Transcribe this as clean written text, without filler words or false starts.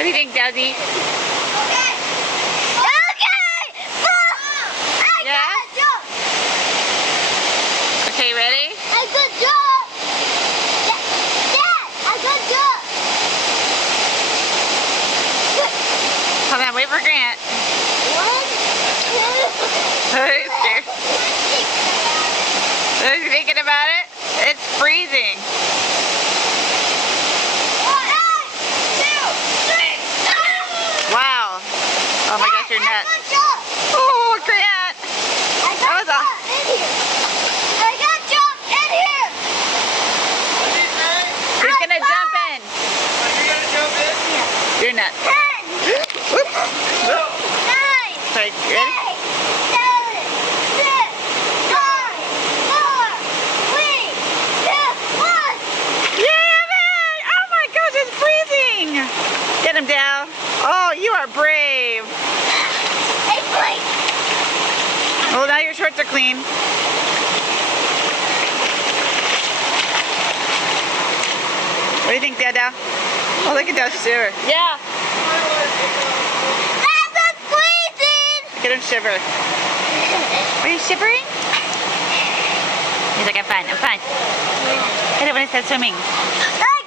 What do you think, Daddy? Okay. Okay. I got jump. Okay, ready? I got jump. Dad, I got jump. Hold on, wait for Grant. 1, 2. He's scared. Is he thinking about it? It's freezing. 1, 2, 3. Wow. Oh my gosh, you're I nuts. got jump. Oh, Grant. I got That was jump in here. I got jump in here. Who's gonna jump in? You're gonna jump in? You're nuts. 10, Whoops. 9, Sorry, you ready? 8, 7, 6, 5, 4, 3, 2, 1. Yeah, man! Oh my gosh, it's freezing! Get him down. Oh, you are brave. Hey, please. Well, now your shorts are clean. What do you think, Dada? Oh, look at that shiver. Yeah. That's freezing. Look at him shiver. Are you shivering? He's like, I'm fine, I'm fine. Hit it when it says swimming. I